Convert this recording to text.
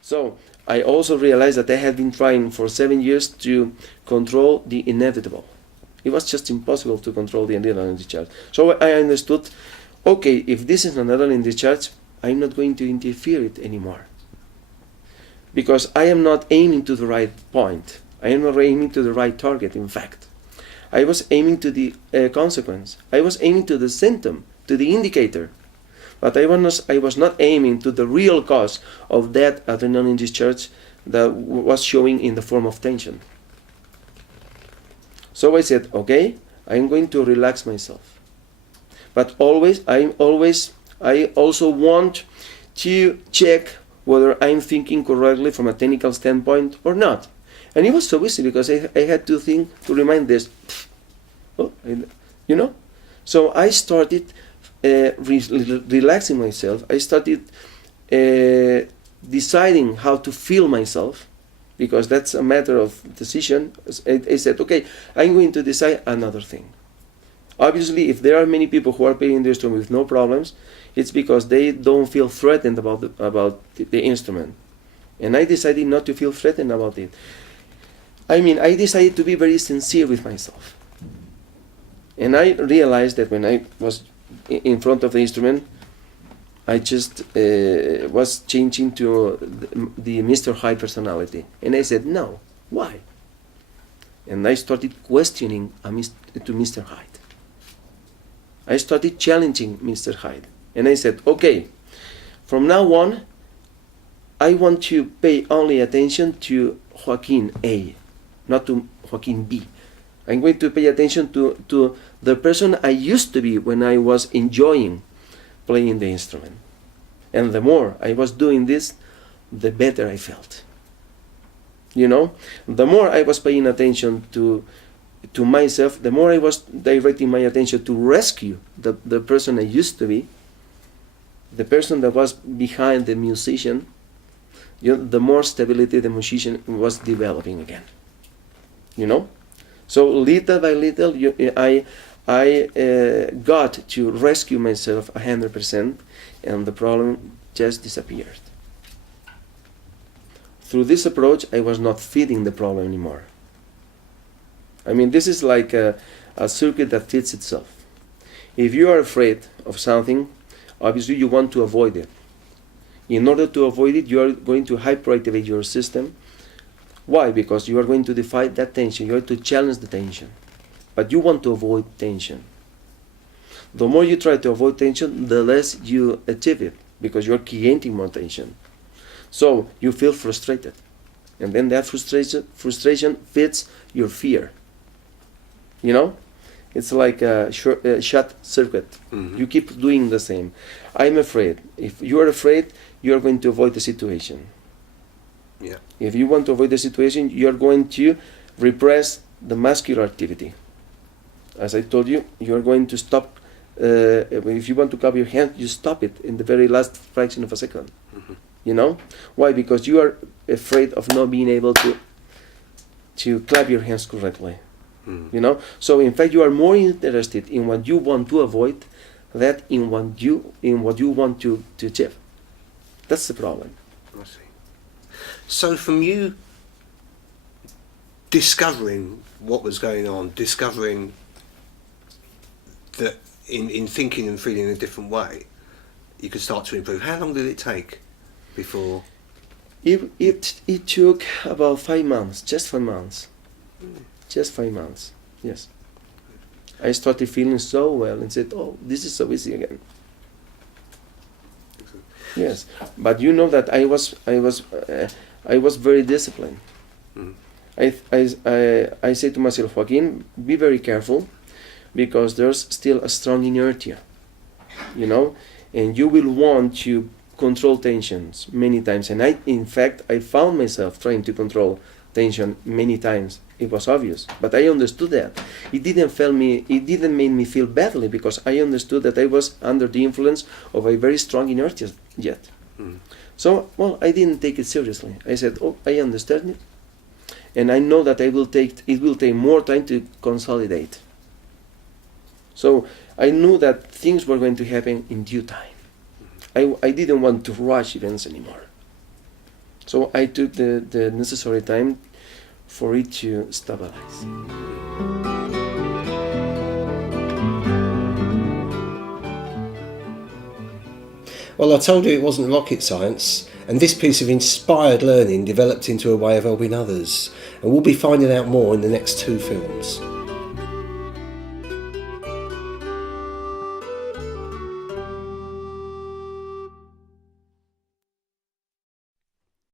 So I also realized that I had been trying for 7 years to control the inevitable. It was just impossible to control the adrenaline discharge. So I understood, okay, if this is an adrenaline discharge, I'm not going to interfere it anymore. Because I am not aiming to the right point. I am not aiming to the right target, in fact. I was aiming to the consequence. I was aiming to the symptom, to the indicator. But I was not aiming to the real cause of that adrenaline discharge that was showing in the form of tension. So I said, okay, I'm going to relax myself. But I also want to check whether I'm thinking correctly from a technical standpoint or not. And it was so easy because I had to remind this. Oh, you know? So I started relaxing myself. I started deciding how to feel myself, because that's a matter of decision. I said, okay, I'm going to decide another thing. Obviously, if there are many people who are playing the instrument with no problems, it's because they don't feel threatened about the instrument. And I decided not to feel threatened about it. I decided to be very sincere with myself. And I realized that when I was in front of the instrument, I just was changing to the Mr. Hyde personality. And I said, no, why? And I started questioning to Mr. Hyde. I started challenging Mr. Hyde. And I said, okay, from now on, I want to pay only attention to Joaquin A, not to Joaquin B. I'm going to pay attention to the person I used to be when I was enjoying playing the instrument. And the more I was doing this, the better I felt. The more I was paying attention to myself, the more I was directing my attention to rescue the person I used to be, the person that was behind the musician, the more stability the musician was developing again. So little by little, I got to rescue myself 100%, and the problem just disappeared. Through this approach, I was not feeding the problem anymore. This is like a circuit that feeds itself. If you are afraid of something, obviously you want to avoid it. In order to avoid it, you are going to hyperactivate your system. Why? Because you are going to defy that tension. You are to challenge the tension. But you want to avoid tension. The more you try to avoid tension, the less you achieve it, because you are creating more tension. So you feel frustrated. And then that frustration feeds your fear. It's like a shut circuit. Mm-hmm. You keep doing the same. I'm afraid. If you are afraid, you are going to avoid the situation. Yeah. If you want to avoid the situation, you are going to repress the muscular activity. As I told you, you are going to stop. If you want to clap your hand, you stop it in the very last fraction of a second. Mm-hmm. Why? Because you are afraid of not being able to clap your hands correctly. Mm. So in fact, you are more interested in what you want to avoid than in what you want to achieve. That's the problem. I see. So from you discovering what was going on, discovering that in thinking and feeling in a different way, you could start to improve. How long did it take before? It took about 5 months, just 5 months. Just 5 months, yes. I started feeling so well and said, oh, this is so easy again. Yes, but you know that I was very disciplined. Mm. I say to myself, Joaquin, be very careful, because there's still a strong inertia, and you will want to control tensions many times. And in fact, I found myself trying to control tension many times. It was obvious, but I understood that. It didn't make me feel badly, because I understood that I was under the influence of a very strong inertia yet. Mm. So, I didn't take it seriously. I said, oh, I understand it, and I know that it will take more time to consolidate. So I knew that things were going to happen in due time. I didn't want to rush events anymore. So I took the necessary time for it to stabilize. Well, I told you it wasn't rocket science, and this piece of inspired learning developed into a way of helping others, and we'll be finding out more in the next 2 films.